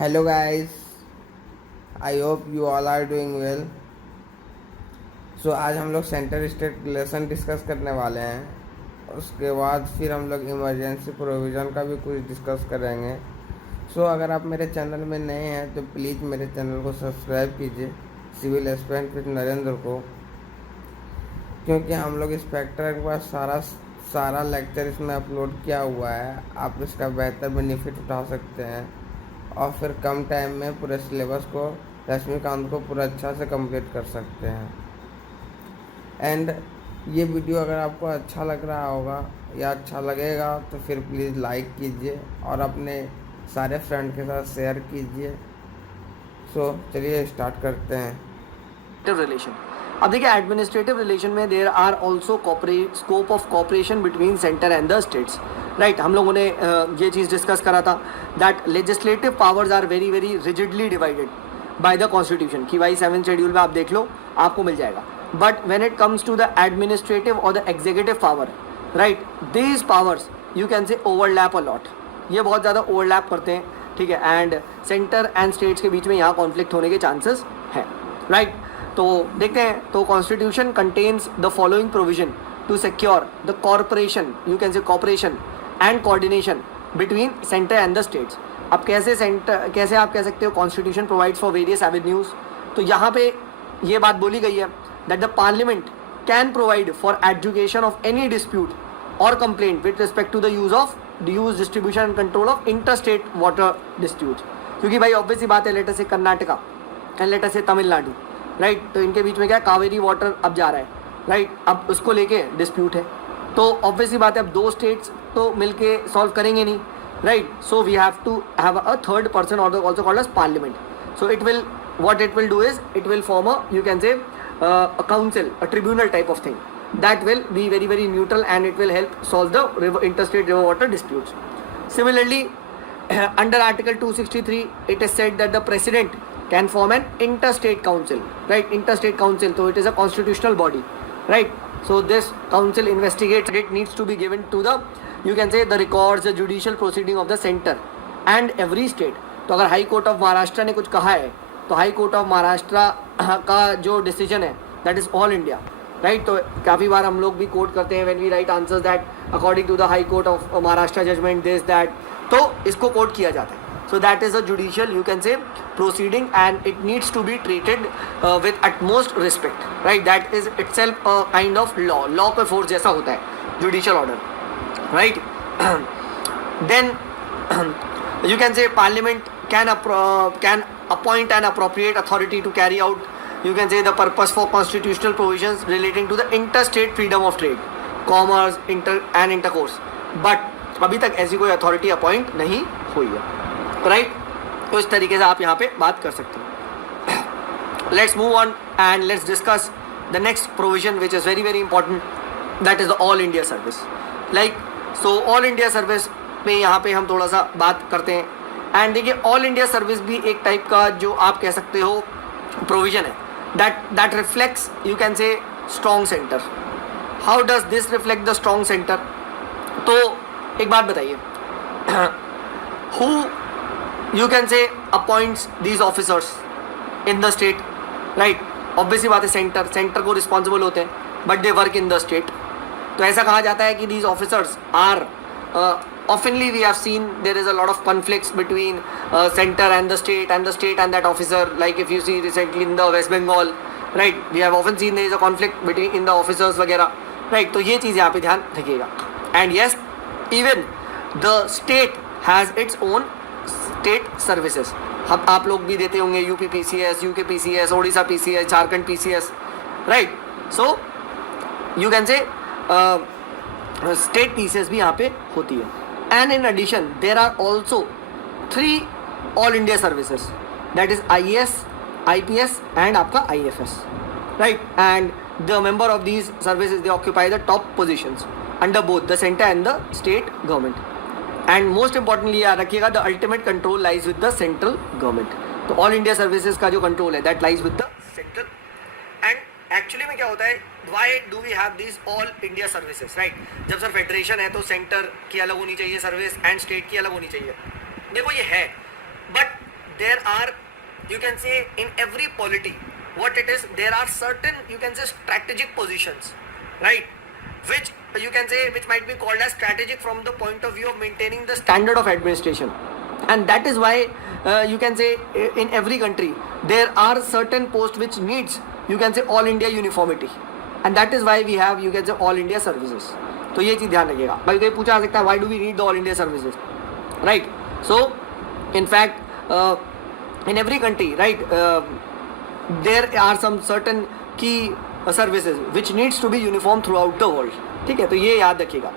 Hello guys, I hope you all are doing well. सो आज हम लोग सेंटर स्टेट रिलेशन डिस्कस करने वाले हैं। उसके बाद फिर हम लोग इमरजेंसी प्रोविज़न का भी कुछ डिस्कस करेंगे। सो अगर आप मेरे चैनल में नए हैं तो प्लीज़ मेरे चैनल को सब्सक्राइब कीजिए, सिविल एस्पिरेंट विद नरेंद्र को, क्योंकि हम लोग इंस्पेक्टर के पास सारा लेक्चर इसमें अपलोड किया हुआ है। आप इसका बेहतर बेनिफिट उठा सकते हैं और फिर कम टाइम में पूरे सिलेबस को, रश्मिकांत को पूरा अच्छा से कंप्लीट कर सकते हैं। एंड ये वीडियो अगर आपको अच्छा लग रहा होगा या अच्छा लगेगा तो फिर प्लीज़ लाइक कीजिए और अपने सारे फ्रेंड के साथ शेयर कीजिए। सो चलिए स्टार्ट करते हैं। रिलेशन। अब देखिए, एडमिनिस्ट्रेटिव रिलेशन में there are also scope of cooperation between centre and the states. Right, हम लोगों ने ये चीज़ डिस्कस करा था that legislative powers are very very rigidly divided by the constitution की भाई 7th शेड्यूल में आप देख लो, आपको मिल जाएगा। But when it comes to the administrative और the executive power, right, these powers you can say overlap a lot. ये बहुत ज़्यादा ओवरलैप करते हैं, ठीक है, एंड सेंटर एंड स्टेट्स के बीच में यहाँ कॉन्फ्लिक्ट होने के चांसेस हैं। राइट, तो देखते हैं। तो constitution contains the following provision to secure the corporation, you can say cooperation and coordination between centre and the states. अब कैसे आप कह सकते हो constitution provides for various avenues. तो यहाँ पे ये बात बोली गई है that the parliament can provide for education of any dispute और complaint with respect to the use distribution and control of inter state water dispute. क्योंकि भाई ऑब्वियसली बात है, लेटर से कर्नाटका एंड लेटर से तमिलनाडु, राइट, तो इनके बीच में क्या कावेरी वाटर अब जा रहा है, राइट, अब उसको लेके डिस्प्यूट है। तो ऑब्वियसली बात है, अब दो स्टेट्स तो मिलके सॉल्व करेंगे नहीं, right. So we have to have a third person also called as parliament. So it will what it will do is it will form a, you can say, a council, a tribunal type of thing that will be very very neutral and it will help solve the interstate river water disputes. Similarly, under article 263 it is said that the president can form an interstate council, right, interstate council, so it is a constitutional body, right. So this council investigates, it needs to be given to the, you can say, the records, the judicial proceeding of the center and every state. तो अगर high court of Maharashtra ने कुछ कहा है तो high court of Maharashtra का जो decision है that is all India, right. तो काफ़ी बार हम लोग भी कोट करते हैं when we write answers that according to the high court of Maharashtra judgement this that, तो इसको कोट किया जाता है। So that is a judicial, you can say, proceeding and it needs to be treated with utmost respect, right. That is itself a kind of law का force जैसा होता है judicial order, right. Then you can say parliament can appoint an appropriate authority to carry out, you can say, the purpose for constitutional provisions relating to the interstate freedom of trade, commerce, and intercourse, but अभी तक ऐसी कोई authority appoint नहीं हुई है, right. तो इस तरीके से आप यहाँ पे बात कर सकते हो। Let's move on and let's discuss the next provision which is very very important, that is the all India service. Like, so all India service पे यहाँ पे हम थोड़ा सा बात करते हैं। एंड देखिए, ऑल इंडिया सर्विस भी एक टाइप का, जो आप कह सकते हो, प्रोविजन है that reflects, you can say, strong centre. How does this reflect the strong centre? तो एक बात बताइए, who, you can say, appoints these officers in the state, right. Obviously बात है, सेंटर को रिस्पॉन्सिबल होते हैं, but they work in the state. तो ऐसा कहा जाता है कि these officers are oftenly we have seen there is a lot of conflicts between center and the state and that officer. Like if you see recently in the West Bengal, right, we have often seen there is a conflict between in the officers वगैरह, right. तो ये चीज़ यहाँ पे ध्यान रखिएगा। And yes, even the state has its own state services. अब आप लोग भी देते होंगे UP PCS, UK PCS, Odisha PCS, Jharkhand PCS, right. So you can say state PCS भी यहाँ पे होती है। And in addition, there are also 3 all India services, that is IAS, IPS and आपका IFS, right. And the member of these services, they occupy the top positions under both the center and the state government. And most importantly याद रखिएगा, the ultimate control lies with the central government. तो all India services का जो control है that lies with the central. And actually में क्या होता है, why do we have this all India services, right. जब सर फेडरेशन है तो सेंटर की अलग होनी चाहिए सर्विस एंड स्टेट की अलग होनी चाहिए। देखो ये है, but there are, you can say, in every polity, what it is, there are certain, you can say, strategic positions, right, which you can say, which might be called as strategic from the point of view of maintaining the standard of administration. And that is why you can say in every country there are certain posts which needs, you can say, all India uniformity, and that is why we have, you can say, all India services. तो ये चीज़ ध्यान रखिएगा भाई. कोई पूछा जा सकता है, why do we need the all India services, right? So in fact in every country, right, there are some certain key services which needs to be uniform throughout the world. ठीक है, तो ये याद रखिएगा.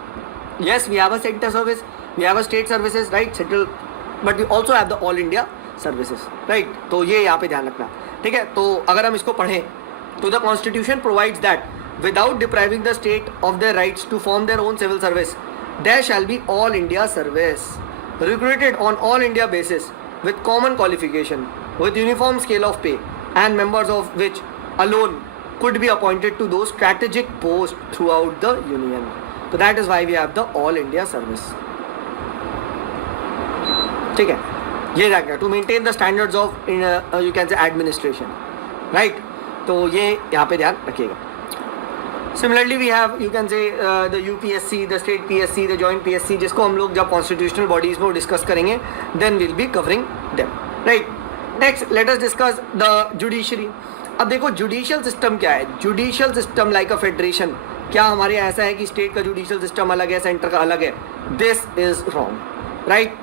Yes, we have a center service, we have a state services, right, central, but we also have the all India services, right? तो ये यहाँ पे ध्यान रखना. ठीक है, तो अगर हम इसको पढ़ें तो the constitution provides that without depriving the state of their rights to form their own civil service, there shall be all India service, recruited on all India basis with common qualification, with uniform scale of pay, and members of which alone could be appointed to those strategic posts throughout the union. So that is why we have the all India service. ठीक है, ये रखना, to maintain the standards of you can say administration, right? तो ये यहाँ पे ध्यान रखिएगा. Similarly we have, you can say, the UPSC, the state PSC, the joint PSC, जिसको हम लोग जब constitutional bodies में डिस्कस करेंगे then we'll be covering them, right? Next let us discuss the judiciary. अब देखो जुडिशियल सिस्टम क्या है. Judicial system like a federation. क्या हमारे यहाँ ऐसा है कि स्टेट का जुडिशियल सिस्टम अलग है, सेंटर का अलग है? This is wrong, right?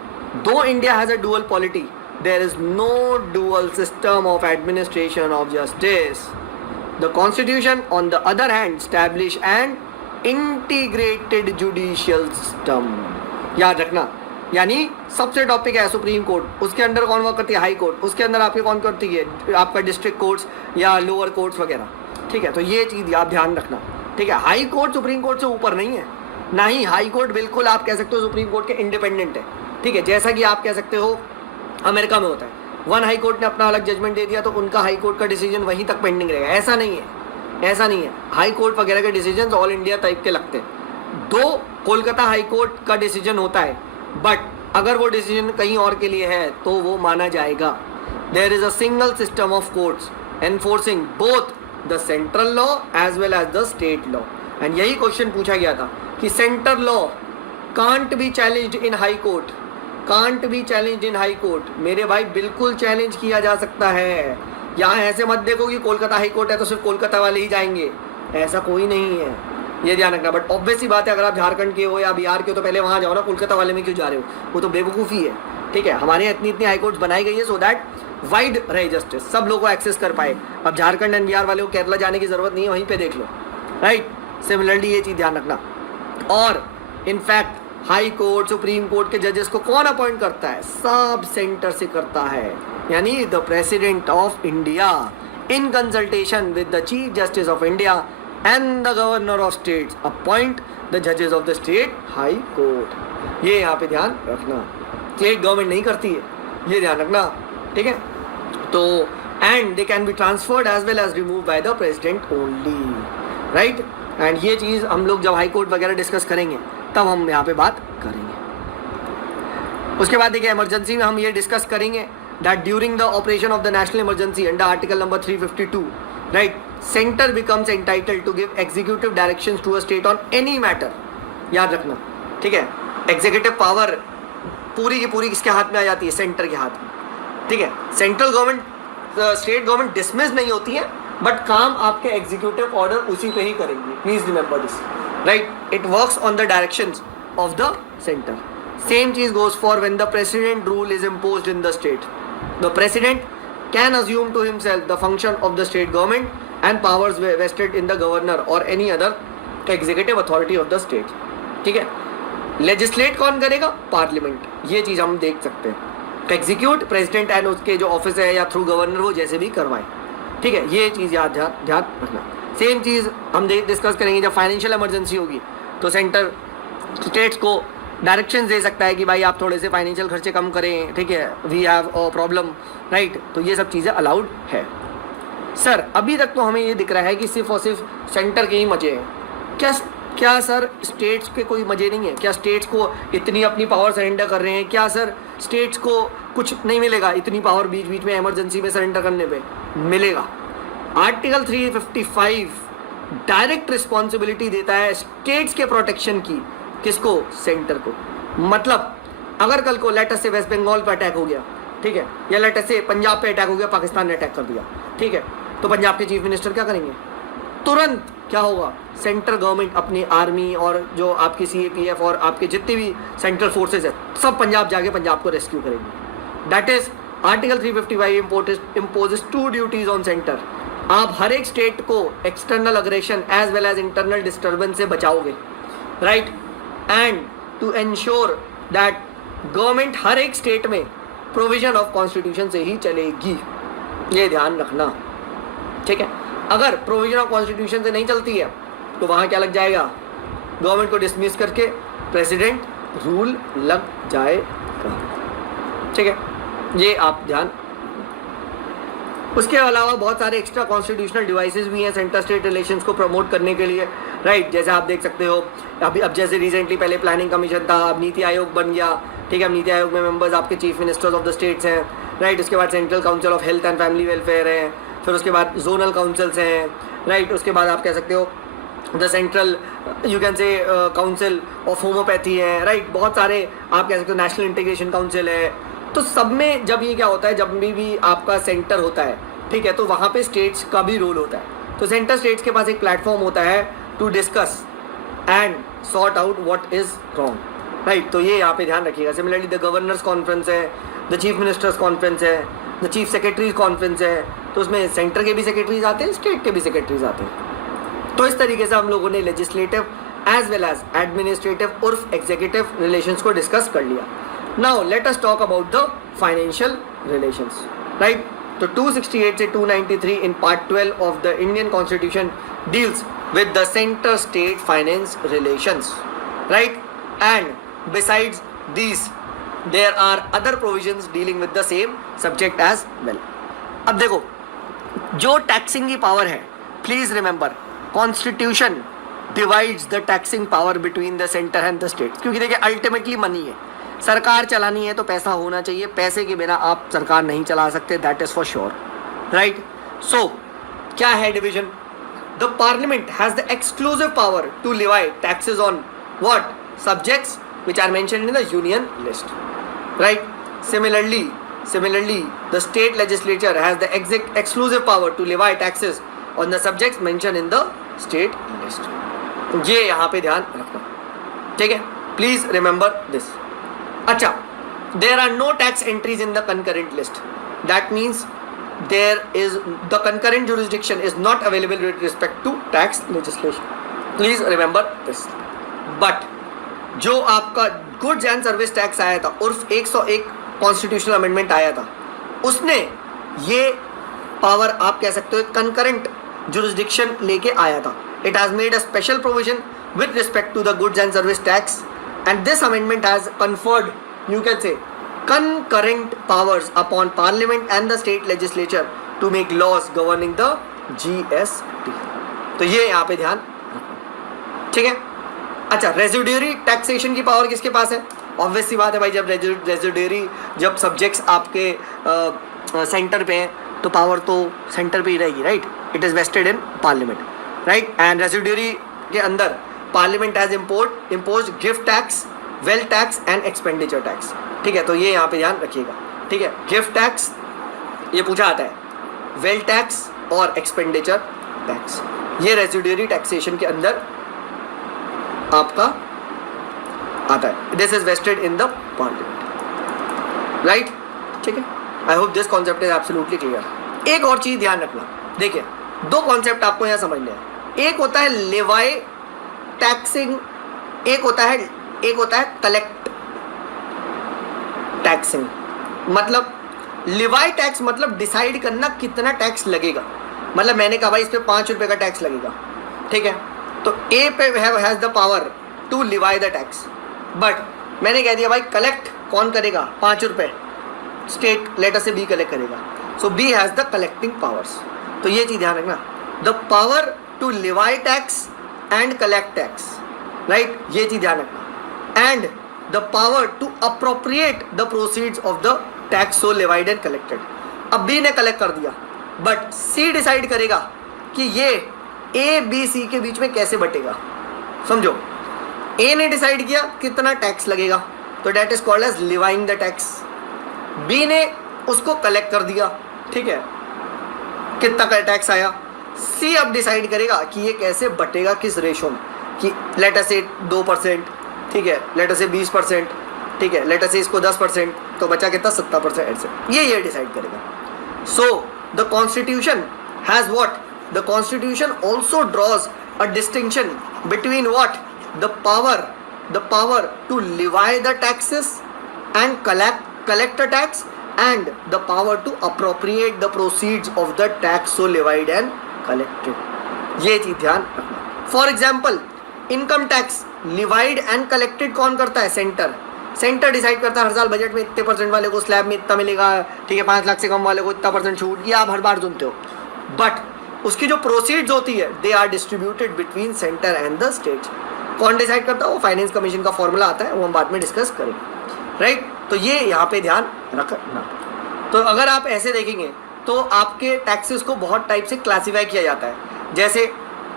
Though India has a dual polity, there is no dual system of administration of justice. The constitution on the other hand establish an integrated judicial system. याद रखना, यानी सबसे topic है supreme court, उसके अंदर कौन work करती है? हाई कोर्ट, उसके अंदर आपकी कौन करती है? आपका डिस्ट्रिक्ट कोर्ट्स या लोअर कोर्ट्स वगैरह. ठीक है, तो ये चीज़ आप ध्यान रखना. ठीक है, हाई कोर्ट सुप्रीम कोर्ट से ऊपर नहीं है, ना ही हाई कोर्ट बिल्कुल आप कह सकते हो सुप्रीम कोर्ट के इंडिपेंडेंट है. ठीक है, जैसा कि आप कह सकते हो अमेरिका में होता है, वन हाई कोर्ट ने अपना अलग जजमेंट दे दिया तो उनका हाई कोर्ट का डिसीजन वहीं तक पेंडिंग रहेगा. ऐसा नहीं है, ऐसा नहीं है. हाई कोर्ट वगैरह के डिसीजन ऑल इंडिया टाइप के लगते हैं. दो कोलकाता हाई कोर्ट का डिसीजन होता है, बट अगर वो डिसीजन कहीं और के लिए है तो वो माना जाएगा. There is a single system of courts enforcing both the central law as well as the state law. And यही क्वेश्चन पूछा गया था कि central law can't be challenged in high court, can't be challenged in high court. मेरे भाई बिल्कुल challenge किया जा सकता है. यहाँ ऐसे मत देखो कि कोलकाता हाई कोर्ट है तो सिर्फ कोलकाता वाले ही जाएंगे, ऐसा कोई नहीं है, ये ध्यान रखना. बट ऑब्वियस सी बात है, अगर आप झारखंड के हो या बिहार के हो तो पहले वहाँ जाओ ना, कोलकाता वाले में क्यों जा रहे हो? वो तो बेवकूफ़ी है. ठीक है, हमारे यहाँ इतनी हाई कोर्ट्स बनाई गई है सो दैट वाइड रहे जस्टिस, सब लोगों को एक्सेस कर पाए. अब झारखंड एंड बिहार वाले को केरला जाने की ज़रूरत नहीं है, वहीं पर देख लो, राइट? सिमिलरली ये चीज़ ध्यान रखना. और in fact high court supreme court के जजेस को कौन अपॉइंट करता है? सब सेंटर से करता है, यानी the president of India in consultation with the chief justice of India and the governor of states appoint the जजेस of the state high court. ये यहाँ पे ध्यान रखना, स्टेट गवर्नमेंट नहीं करती है, ये ध्यान रखना. ठीक है, तो and they can be transferred as well as remove by the president only, right? And ये चीज़ हम लोग जब हाई कोर्ट वगैरह डिस्कस करेंगे तब हम यहाँ पे बात करेंगे. उसके बाद देखिए इमरजेंसी में हम ये डिस्कस करेंगे that during the operation of the national emergency under article number 352, right, centre becomes entitled to give executive directions to a state on any matter. याद रखना, ठीक है, एग्जीक्यूटिव पावर पूरी की पूरी किसके हाथ में आ जाती है? सेंटर के हाथ में. ठीक है, central government state government dismiss नहीं होती है, बट काम आपके एग्जीक्यूटिव ऑर्डर उसी पे ही करेंगे. Please remember this, right? It works on the directions of the center. Same cheese goes for when the president rule is imposed in the state. The president can assume to himself the function of the state government and powers vested in the governor or any other executive authority of the state. ठीक है, legislate कौन करेगा? Parliament. ये चीज़ हम देख सकते हैं. एग्जीक्यूट प्रेसिडेंट एंड उसके जो ऑफिस है या थ्रू गवर्नर वो जैसे भी करवाए. ठीक है, ये चीज़ ध्यान रखना. सेम चीज़ हम डिस्कस करेंगे जब फाइनेंशियल इमरजेंसी होगी तो सेंटर स्टेट्स को डायरेक्शन दे सकता है कि भाई आप थोड़े से फाइनेंशियल खर्चे कम करें. ठीक है, we have a problem, right? तो ये सब चीज़ें अलाउड है. सर अभी तक तो हमें ये दिख रहा है कि सिर्फ और सिर्फ सेंटर के ही मजे हैं. क्या क्या सर स्टेट्स के कोई मजे नहीं है? क्या स्टेट्स को इतनी अपनी पावर सरेंडर कर रहे हैं? क्या सर स्टेट्स को कुछ नहीं मिलेगा इतनी पावर बीच बीच में इमरजेंसी में सरेंडर करने पे? मिलेगा। आर्टिकल 355 डायरेक्ट रिस्पॉन्सिबिलिटी देता है स्टेट्स के प्रोटेक्शन की। किसको? सेंटर को। मतलब अगर कल को लेटर से वेस्ट बंगाल पर अटैक हो गया, ठीक है, या लेटर से पंजाब पे अटैक हो गया, पाकिस्तान ने अटैक कर दिया, ठीक है, तो पंजाब के चीफ मिनिस्टर क्या करेंगे? तुरंत क्या होगा? सेंट्रल गवर्नमेंट अपनी आर्मी और जो आपकी CAPF और आपके जितने भी सेंट्रल फोर्सेज है सब पंजाब जाके पंजाब को रेस्क्यू करेंगे। That is article 355 imposes 2 duties on centre. आप हर एक स्टेट को external aggression as well as internal disturbance से बचाओगे, right, and to ensure that government हर एक स्टेट में प्रोविजन ऑफ कॉन्स्टिट्यूशन से ही चलेगी। ये ध्यान रखना, ठीक है। अगर प्रोविजन ऑफ कॉन्स्टिट्यूशन से नहीं चलती है तो वहाँ क्या लग जाएगा? गवर्नमेंट को डिसमिस करके प्रेसिडेंट रूल लग जाएगा, ठीक है। ये आप ध्यान। उसके अलावा बहुत सारे एक्स्ट्रा कॉन्स्टिट्यूशनल डिवाइसेस भी हैं सेंटर स्टेट रिलेशंस को प्रमोट करने के लिए, राइट। जैसे आप देख सकते हो अभी अब जैसे रिसेंटली पहले प्लानिंग कमीशन था, अब नीति आयोग बन गया, ठीक है। अब नीति आयोग में मेंबर्स आपके chief ministers of the states हैं, राइट। उसके बाद central council of health and family welfare है, फिर उसके बाद जोनल काउंसिल्स हैं, राइट। उसके बाद आप कह सकते हो द सेंट्रल यू कैन से काउंसिल ऑफ होम्योपैथी है, राइट। बहुत सारे आप कह सकते हो नेशनल इंटीग्रेशन काउंसिल है। तो सब में जब ये क्या होता है, जब भी आपका सेंटर होता है, ठीक है, तो वहाँ पे स्टेट्स का भी रोल होता है। तो सेंटर स्टेट्स के पास एक प्लेटफॉर्म होता है to discuss and sort out what is wrong, right. तो ये यहाँ पे ध्यान रखिएगा। सिमिलरली द गवर्नर्स कॉन्फ्रेंस है, द चीफ मिनिस्टर्स कॉन्फ्रेंस है, द चीफ सेक्रेटरीज कॉन्फ्रेंस है। तो उसमें सेंटर के भी सेक्रेटरीज आते हैं, स्टेट के भी सेक्रेटरीज आते हैं। तो इस तरीके से हम लोगों ने legislative as well as administrative उर्फ एग्जीक्यूटिव रिलेशंस को डिस्कस कर लिया। Now let us talk about the financial relations, right. तो 268 से 293 in part 12 of the Indian Constitution deals with the center state finance relations, right? And besides these there are other provisions dealing with the same subject as well. अब देखो जो taxing की power है, please remember constitution divides the taxing power between the centre and the state. क्योंकि देखिए ultimately money है, सरकार चलानी है तो पैसा होना चाहिए, पैसे के बिना आप सरकार नहीं चला सकते, that is for sure, right. So क्या है division? The parliament has the exclusive power to levy taxes on what subjects which are mentioned in the union list, right. Similarly, the state legislature has the exclusive power to levy taxes on the subjects mentioned in the state list. ये यहाँ पे ध्यान रखना, ठीक है, please remember this. अच्छा, there are no tax entries in the concurrent list. That means the concurrent jurisdiction is not available with respect to tax legislation. Please remember this. But जो आपका गुड्स एंड सर्विस टैक्स आया था उर्फ 101 constitutional amendment आया था, उसने ये power आप कह सकते हो कंकरेंट जुरिस्डिक्शन लेके आया था। It has made a special provision with respect to the goods and service tax and this amendment has conferred you can say concurrent powers upon parliament and the state legislature to make laws governing the GST. तो ये यहाँ पे ध्यान रखो, ठीक है। अच्छा, residuary taxation की पावर किसके पास है? ऑब्वियस सी बात है भाई, जब रेजिड्यूरी जब सब्जेक्ट्स आपके सेंटर पे हैं तो पावर तो सेंटर पे ही रहेगी, right. It is vested in parliament, right. And residuary के अंदर parliament has imposed gift tax, wealth tax and expenditure tax, ठीक है। तो ये यहाँ पे ध्यान रखिएगा, ठीक है। गिफ्ट टैक्स ये पूछा आता है, वेल्थ टैक्स और एक्सपेंडिचर टैक्स ये रेजिड्यूरी टैक्सेशन के अंदर आपका आता है। This is vested in the parliament, right, ठीक है। I hope this concept is absolutely clear. एक और चीज ध्यान रखना, देखिए दो कॉन्सेप्ट आपको यहाँ समझने हैं। एक होता है लेवाई टैक्सिंग, एक होता है कलेक्ट टैक्सिंग। मतलब लिवाई टैक्स मतलब डिसाइड करना कितना टैक्स लगेगा। मतलब मैंने कहा भाई इस पे 5 रुपये का टैक्स लगेगा, ठीक है, तो ए पे has the power to levy the tax. But मैंने कह दिया भाई कलेक्ट कौन करेगा? 5 रुपये स्टेट लेटर से बी कलेक्ट करेगा, so B has the collecting powers. तो ये चीज़ ध्यान रखना, the power to levy tax and collect tax, right, ये चीज ध्यान रखना, and the power to appropriate the proceeds of the tax so levied and collected. अब बी ने कलेक्ट कर दिया, बट सी डिसाइड करेगा कि ये ए बी सी के बीच में कैसे बटेगा। समझो, ए ने डिसाइड किया कितना टैक्स लगेगा, तो that is called as levying the tax. B ने उसको कलेक्ट कर दिया, ठीक है, कितना का टैक्स आया। सी अब डिसाइड करेगा कि ये कैसे बटेगा, किस रेशो में, कि लेट अस से 2%, ठीक है, लेट अस से 20%, ठीक है, लेट अस से इसको 10%, तो बचा कितना 70% ऐसे, ये डिसाइड करेगा। So the constitution has what, the constitution also draws a distinction between what, the power to levy the taxes and collect a tax and the power to appropriate the proceeds of the tax so levied and collected। ये चीज ध्यान रखना। For example, income tax levied and collected कौन करता है? Centre decide करता है हर साल बजट में इतने % वाले को स्लैब में इतना मिलेगा, ठीक है, 5 लाख से कम वाले को इतना % छूट, ये आप हर बार सुनते हो। बट उसकी जो प्रोसीड्स होती है they are distributed between centre and the states. कौन डिसाइड करता है? वो फाइनेंस कमीशन का फॉर्मूला आता है, वो हम बाद में डिस्कस करेंगे, राइट। तो ये यहाँ पे ध्यान रखना। तो अगर आप ऐसे देखेंगे तो आपके टैक्सेस को बहुत टाइप से क्लासीफाई किया जाता है, जैसे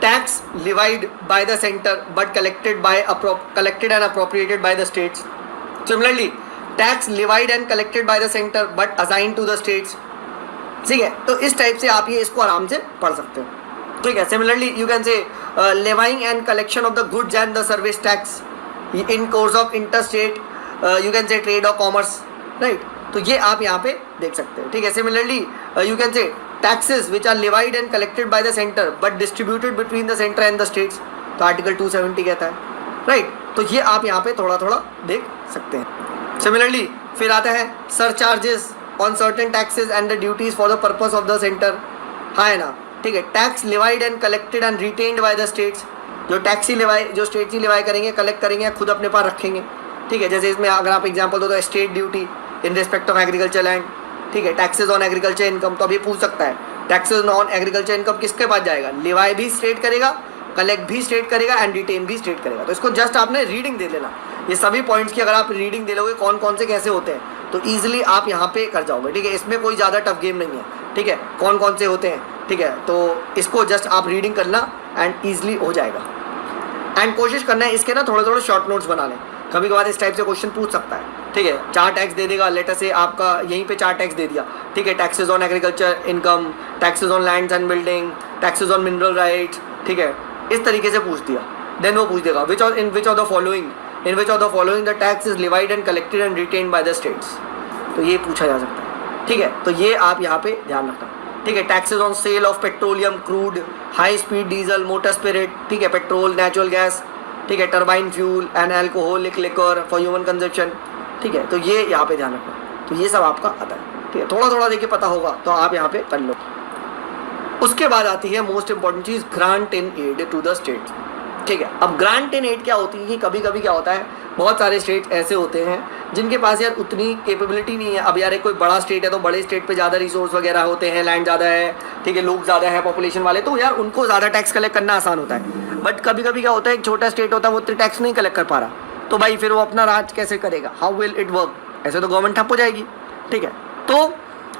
tax levied by the centre but collected and appropriated by the states. Similarly tax levied and collected by the centre but assign to the states, ठीक है। तो इस टाइप से आप ये इसको आराम से पढ़ सकते हो, ठीक है। Similarly you can say levying and collection of the goods and the service tax in course of interstate, you can say trade और कॉमर्स, राइट। तो ये आप यहाँ पे देख सकते हो, ठीक है। Similarly you can say taxes which are levied and collected by the centre but distributed between the centre and the states, तो आर्टिकल 270 कहता है, राइट। तो ये आप यहाँ पे थोड़ा थोड़ा देख सकते हैं। सिमिलरली फिर आता है surcharges on certain taxes and the duties for the purpose of the centre, हाँ है ना, ठीक है। Tax levied and collected and retained by the states, जो टैक्स ही लिवाई, जो स्टेट्स ही लिवाई करेंगे, कलेक्ट करेंगे, खुद अपने पास रखेंगे, ठीक है। जैसे इसमें अगर आप एग्जांपल दो तो state duty in respect of agriculture land, ठीक है। टैक्सेस ऑन एग्रीकल्चर इनकम, तो अभी पूछ सकता है टैक्सेस ऑन एग्रीकल्चर इनकम किसके पास जाएगा? लिवाई भी स्टेट करेगा, कलेक्ट भी स्टेट करेगा एंड रिटेन भी स्टेट करेगा। तो इसको जस्ट आपने रीडिंग दे लेना, ये सभी पॉइंट्स की अगर आप रीडिंग दे लोगे कौन कौन से कैसे होते हैं तो ईजिली आप यहाँ पे कर जाओगे, ठीक है। इसमें कोई ज़्यादा टफ गेम नहीं है, ठीक है, कौन कौन से होते हैं, ठीक है। तो इसको जस्ट आप रीडिंग करना एंड ईजिली हो जाएगा। एंड कोशिश करना है इसके ना थोड़े थोड़े शॉर्ट नोट्स बना लें, कभी कभार इस टाइप से क्वेश्चन पूछ सकता है, ठीक है। 4 टैक्स दे देगा, लेटर से आपका यहीं पे 4 टैक्स दे दिया, ठीक है। Taxes on agriculture income, taxes on lands and building, taxes on mineral rights, ठीक है, इस तरीके से पूछ दिया। देन वो पूछ देगा in which of the following the tax is levied and collected and retained by the states, तो ये पूछा जा सकता है, ठीक है। तो ये आप यहाँ पे ध्यान रखना, ठीक है। Taxes on sale of petroleum, crude, high speed diesel, motor spirit, ठीक है, पेट्रोल, नेचुरल गैस, ठीक है, turbine fuel and alcoholic liquor for human consumption, ठीक है। तो ये यहाँ पे ध्यान रखना, तो ये सब आपका आता है, ठीक है। थोड़ा थोड़ा देखिए पता होगा तो आप यहाँ पे कर लो। उसके बाद आती है मोस्ट इंपॉर्टेंट चीज़, grant in aid to the state, ठीक है। अब ग्रांट इन एड क्या होती है कि कभी कभी क्या होता है, बहुत सारे स्टेट ऐसे होते हैं जिनके पास यार उतनी कैपेबिलिटी नहीं है। अब यार कोई बड़ा स्टेट है तो बड़े स्टेट पे ज़्यादा रिसोर्स वगैरह होते हैं, लैंड ज़्यादा है, ठीक है, लोग ज़्यादा है, पॉपुलेशन वाले, तो यार उनको ज़्यादा टैक्स कलेक्ट करना आसान होता है। बट कभी कभी क्या होता है, एक छोटा स्टेट होता है वो उतने टैक्स नहीं कलेक्ट कर पा रहा, तो भाई फिर वो अपना राज कैसे करेगा? How will it work? ऐसे तो गवर्नमेंट ठप हो जाएगी, ठीक है। तो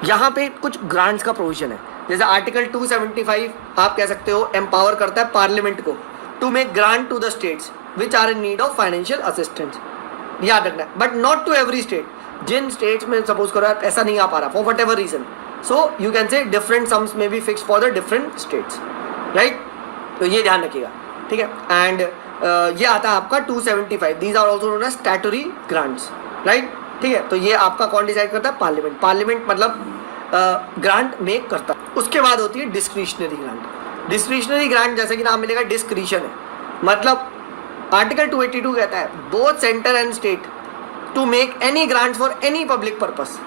यहाँ पे कुछ ग्रांट्स का प्रोविजन है, जैसे आर्टिकल 275 आप कह सकते हो एम्पावर करता है पार्लियामेंट को to make grant to the states which are in need of financial assistance, याद रखना, but not to every state. जिन स्टेट्स में सपोज करो ऐसा नहीं आ पा रहा for whatever reason, so you can say different sums में be fixed for the different states, right. तो ये ध्यान रखिएगा, ठीक है। एंड ये आता है आपका 275, these are also known as statutory grants, right, ठीक है। तो ये आपका कौन डिसाइड करता है? पार्लियामेंट। पार्लियामेंट मतलब ग्रांट मेक करता है। उसके बाद होती है डिस्क्रिशनरी ग्रांट। डिस्क्रिशनरी ग्रांट जैसे कि नाम मिलेगा डिस्क्रिशन है, मतलब आर्टिकल 282 कहता है both centre and state to make any grant for any public purpose,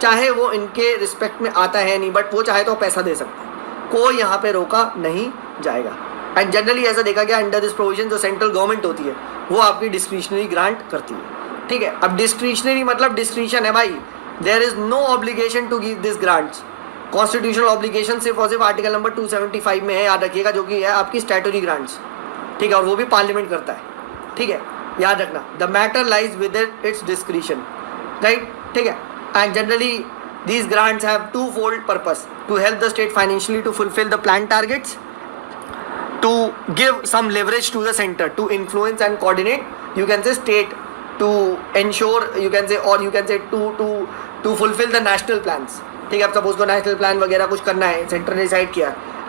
चाहे वो इनके रिस्पेक्ट में आता है नहीं, बट वो चाहे तो पैसा दे सकते हैं, कोई यहाँ पे रोका नहीं जाएगा। एंड जनरली ऐसा देखा गया अंडर दिस प्रोविजन जो सेंट्रल गवर्नमेंट होती है वो आपकी डिस्क्रिशनरी ग्रांट करती है, ठीक है। अब डिस्क्रिशनरी मतलब डिस्क्रिशन है भाई, there is no obligation to give this grants. Constitutional obligation सिर्फ और सिर्फ आर्टिकल नंबर 275 में है, याद रखिएगा, जो कि है आपकी स्टैट्यूटरी ग्रांट्स, ठीक है, और वो भी पार्लियामेंट करता है, ठीक है, याद रखना. The matter lies with its discretion, right, ठीक है. And generally these grants have two-fold purpose: to help the state financially to fulfill the planned targets, to give some leverage to the center to influence and coordinate, you can say, state, to ensure, you can say, or you can say to fulfill the national plans. ठीक है, अब suppose को national plan वगैरह कुछ करना है, centre ने decide किया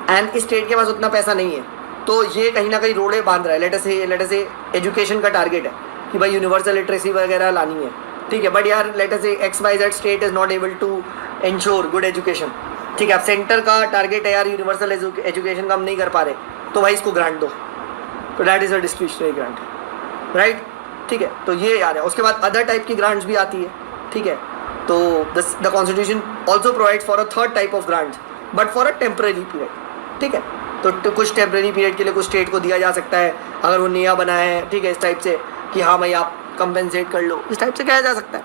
एंड स्टेट के पास उतना पैसा नहीं है, तो ये कहीं ना कहीं रोड़े बांध रहा है. लेट अस से एजुकेशन का टारगेट है कि भाई यूनिवर्सल लिटरेसी वगैरह लानी है, ठीक है, बट यार late us say XYZ state is not able to ensure good education, ठीक है. अब सेंटर का टारगेट है यार यूनिवर्सल एजुकेशन का हम नहीं कर पा रहे, तो भाई इसको ग्रांट दो, तो that is a discretionary grant, right, ठीक है. तो ये यार है. उसके बाद अदर टाइप की ग्रांट्स भी आती है, ठीक है. तो the constitution also provides for a third type of grants but for a temporary period, ठीक है. तो कुछ टेम्पररी पीरियड के लिए कुछ स्टेट को दिया जा सकता है अगर वो नया बना है, ठीक है, इस टाइप से कि हाँ भाई आप कंपेंसेट कर लो, इस टाइप से कहा जा सकता है,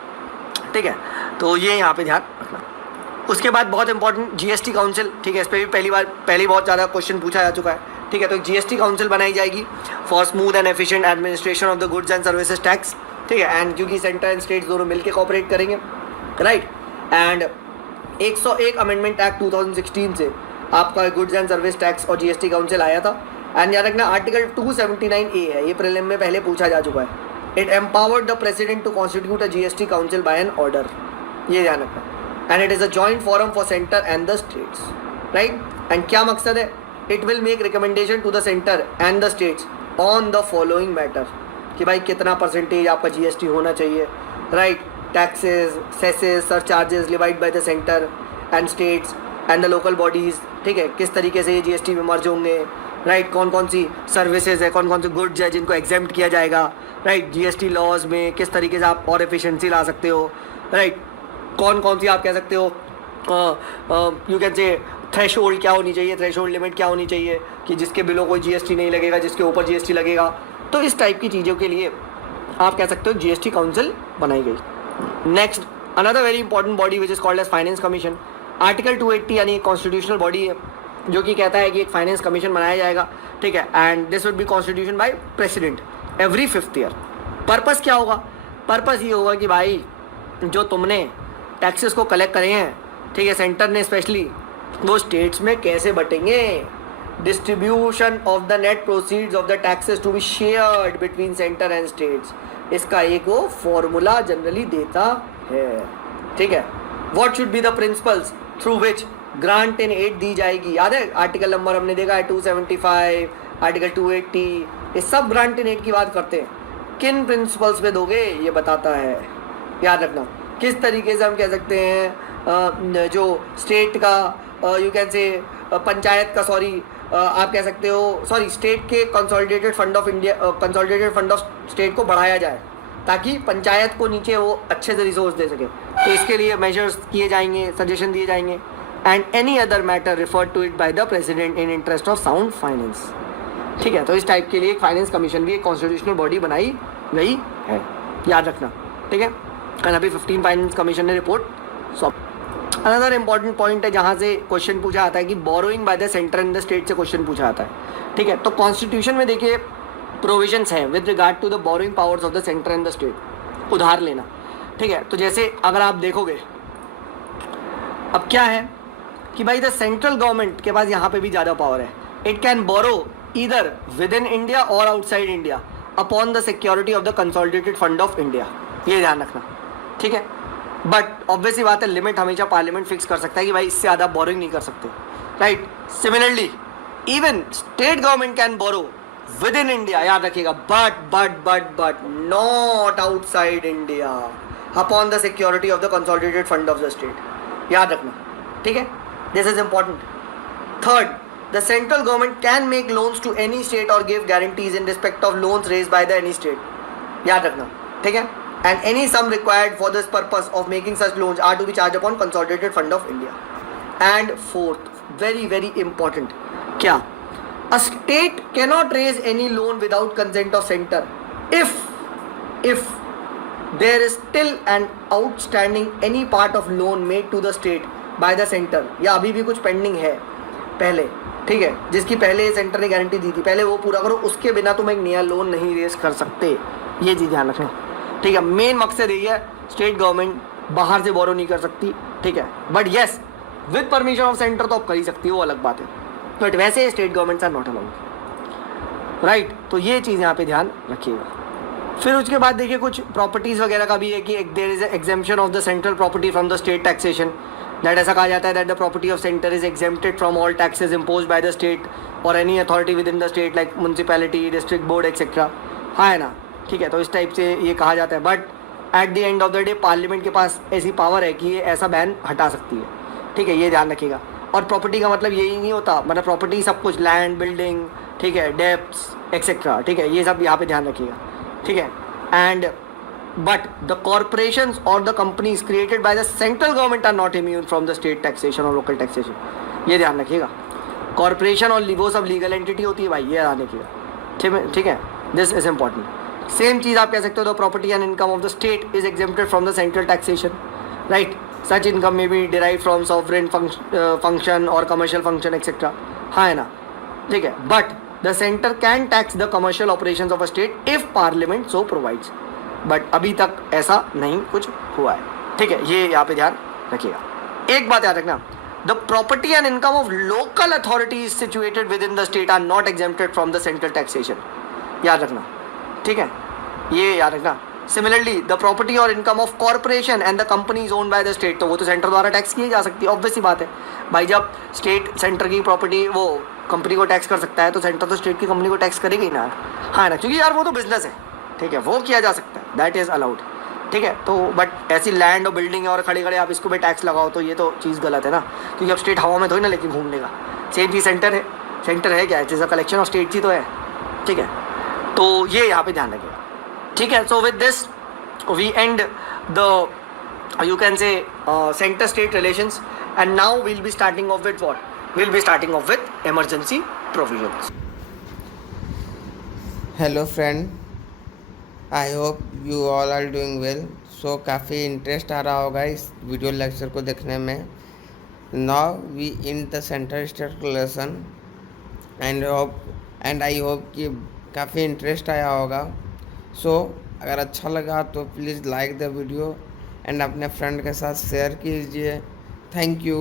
ठीक है. तो ये यहाँ पे ध्यान रखना. उसके बाद बहुत इंपॉर्टेंट GST काउंसिल, ठीक है, इस पर भी पहले बहुत ज़्यादा क्वेश्चन पूछा जा चुका है, ठीक है. तो GST काउंसिल बनाई जाएगी for smooth and efficient administration of the goods and services tax, ठीक है. एंड क्योंकि सेंटर एंड स्टेट्स दोनों मिलकर कॉपरेट करेंगे, राइट. एंड 101 अमेंडमेंट एक्ट 2016 से आपका गुड्स एंड सर्विस टैक्स और GST काउंसिल आया था. एंड याद रखना आर्टिकल 279A है, ये प्रीलिम में पहले पूछा जा चुका है. It empowered the president to constitute a GST council by an order, ये ध्यान रखना. And it is a joint forum for centre and the states, right. And क्या मकसद है? It will make recommendation to the centre and the states on the following matter, कि भाई कितना percentage आपका GST होना चाहिए, right. Taxes, cesses, surcharges levied by the centre and states and the local bodies, ठीक है, किस तरीके से ये GST में मर्ज होंगे, राइट. कौन कौन सी सर्विसेज है, कौन कौन से गुड्स है जिनको एग्जेम्प्ट किया जाएगा, राइट. GST लॉज में किस तरीके से आप और एफिशिएंसी ला सकते हो, राइट. कौन कौन सी आप कह सकते हो, you can say threshold क्या होनी चाहिए, थ्रेश होल्ड लिमिट क्या होनी चाहिए कि जिसके बिलो कोई GST नहीं लगेगा, जिसके ऊपर GST लगेगा. तो इस टाइप की चीज़ों के लिए आप कह सकते हो GST काउंसिल बनाई गई. Next, another very important body which is called as finance commission. Article 280 यानी कॉन्स्टिट्यूशनल बॉडी है जो कि कहता है कि एक फाइनेंस कमीशन बनाया जाएगा, ठीक है. And this would be constitution by president every 5th year. Purpose क्या होगा? पर्पस ये होगा कि भाई जो तुमने टैक्सेस को कलेक्ट करे हैं, ठीक है, सेंटर ने स्पेशली, वो स्टेट्स में कैसे बटेंगे. Distribution of the net proceeds of the taxes to be shared between centre and states, इसका एक वो फॉर्मूला जनरली देता है, ठीक है. What should be the principles through which grant in aid दी जाएगी? याद है आर्टिकल नंबर हमने देखा है 275, आर्टिकल 280, ये सब ग्रांट इन एड की बात करते हैं. किन प्रिंसिपल्स पे दोगे ये बताता है, याद रखना. किस तरीके से हम कह सकते हैं जो स्टेट का यू कैन से पंचायत का, सॉरी आप कह सकते हो, सॉरी स्टेट के consolidated fund of India, consolidated fund of state को बढ़ाया जाए ताकि पंचायत को नीचे वो अच्छे से रिसोर्स दे सके. तो इसके लिए मेजर्स किए जाएंगे, सजेशन दिए जाएंगे. And any other matter referred to it by the president in interest of sound finance, ठीक है. तो इस टाइप के लिए एक फाइनेंस कमीशन भी एक कॉन्स्टिट्यूशनल बॉडी बनाई गई है, याद रखना, ठीक है. एंड अभी 15 फाइनेंस कमीशन ने रिपोर्ट सौंप. अनदर इंपॉर्टेंट पॉइंट है जहाँ से क्वेश्चन पूछा आता है कि borrowing bye the centre and the state से क्वेश्चन पूछा आता है, ठीक है. तो कॉन्स्टिट्यूशन में देखिए प्रोविजंस हैं with regard to the borrowing powers of the centre and the state, उधार लेना, ठीक है. तो जैसे अगर आप देखोगे अब क्या है कि भाई द सेंट्रल गवर्नमेंट के पास यहाँ पे भी ज़्यादा पावर है. It can borrow either within India और outside India upon the security of the consolidated fund of India, ये ध्यान रखना, ठीक है. बट ऑब्वियसली बात है, लिमिट हमेशा पार्लियामेंट फिक्स कर सकता है कि भाई इससे ज़्यादा बोरोइंग नहीं कर सकते, right. Similarly even state government can borrow within India, याद रखिएगा, but not outside India upon the security of the consolidated fund of the state, याद रखना, ठीक है. This is important. Third, the central government can make loans to any state और give guarantees in respect of loans raised by the any state, याद रखना, ठीक है. And any sum required for this purpose of making such loans are to be charged upon consolidated fund of India. And fourth, very important, क्या? A state cannot raise any loan without consent of center if there is still an outstanding any part of loan made to the state by the center, या अभी भी कुछ pending है पहले, ठीक है, जिसकी पहले सेंटर ने गारंटी दी थी, पहले वो पूरा करो, उसके बिना तुम एक नया लोन नहीं रेज कर सकते, ये चीज़ ध्यान रखना। ठीक है, मेन मकसद यही है, स्टेट गवर्नमेंट बाहर से बोरो नहीं कर सकती। ठीक है, but yes with permission of centre तो आप कर ही सकती है, वो अलग बात है, बट वैसे state governments are not allowed, right. तो ये चीज़ यहाँ पे ध्यान रखिएगा। फिर उसके बाद देखिए कुछ प्रॉपर्टीज़ वगैरह का भी है कि there is exemption of the central property from the state taxation, that ऐसा कहा जाता है that the property of centre is exempted from all taxes impose by the state और any authority within the state like municipality, district board etcetera. हाँ है ना, ठीक है, तो इस टाइप से ये कहा जाता है, but at the end of the day parliament के पास ऐसी पावर है कि ये ऐसा बैन हटा सकती है। ठीक है, ये ध्यान रखिएगा। और प्रॉपर्टी का मतलब यही नहीं होता, मतलब प्रॉपर्टी सब कुछ, लैंड, बिल्डिंग, ठीक है, डेप्स एक्सेट्रा, ठीक है, ये सब यहाँ पे ध्यान रखिएगा। ठीक है, एंड बट द कॉर्पोरेशंस और the companies created by the central government are not immune from the state taxation और लोकल टैक्सेशन, ये ध्यान रखिएगा। कॉर्पोरेशन और वो सब लीगल एंटिटी होती है भाई, ये ध्यान रखिएगा। ठीक है, दिस इज इंपॉर्टेंट। सेम चीज़ आप कह सकते हो, the property and income of the state is exempted from the central taxation, right. Such income में be derive from sovereign function और कमर्शियल फंक्शन एक्सेट्रा। हाँ है ना, ठीक है, but the centre can tax the commercial operations of a state if parliament so provides, but अभी तक ऐसा नहीं कुछ हुआ है। ठीक है, ये यहाँ पे ध्यान रखिएगा। एक बात याद रखना, the property and income of local authorities situated within the state are not exempted from the central taxation, याद रखना। ठीक है, ये याद रखना। सिमिलरली द प्रॉपर्टी और income of corporation and the companies owned by the state, तो वो तो सेंटर द्वारा टैक्स की जा सकती है, ऑब्वियस सी बात है भाई। जब स्टेट सेंटर की प्रॉपर्टी वो कंपनी को टैक्स कर सकता है, तो सेंटर तो स्टेट की कंपनी को टैक्स करेगी ही ना। हाँ ना, क्योंकि यार वो तो बिजनेस है, ठीक है, वो किया जा सकता है, दैट इज़ अलाउड। ठीक है, तो बट ऐसी लैंड और बिल्डिंग है और खड़े खड़े आप इसको भी टैक्स लगाओ, तो ये तो चीज़ गलत है ना, क्योंकि अब स्टेट हवा में थोड़ी ना लेके घूमने का। सेम चीज़ सेंटर है, सेंटर है क्या, it is a collection of state ही तो है। ठीक है, तो ये यहाँ पे ध्यान रखिएगा। ठीक है, so with this we end the you can say center state relations, and now we'll be starting off with what, we'll be starting off with emergency provisions. Hello friend, I hope you all are doing well. So काफ़ी interest आ रहा होगा इस video lecture को देखने में। Now we in the centre state relation and I hope कि काफ़ी interest आया होगा। सो अगर अच्छा लगा तो please like the video and अपने फ्रेंड के साथ शेयर कीजिए। Thank you.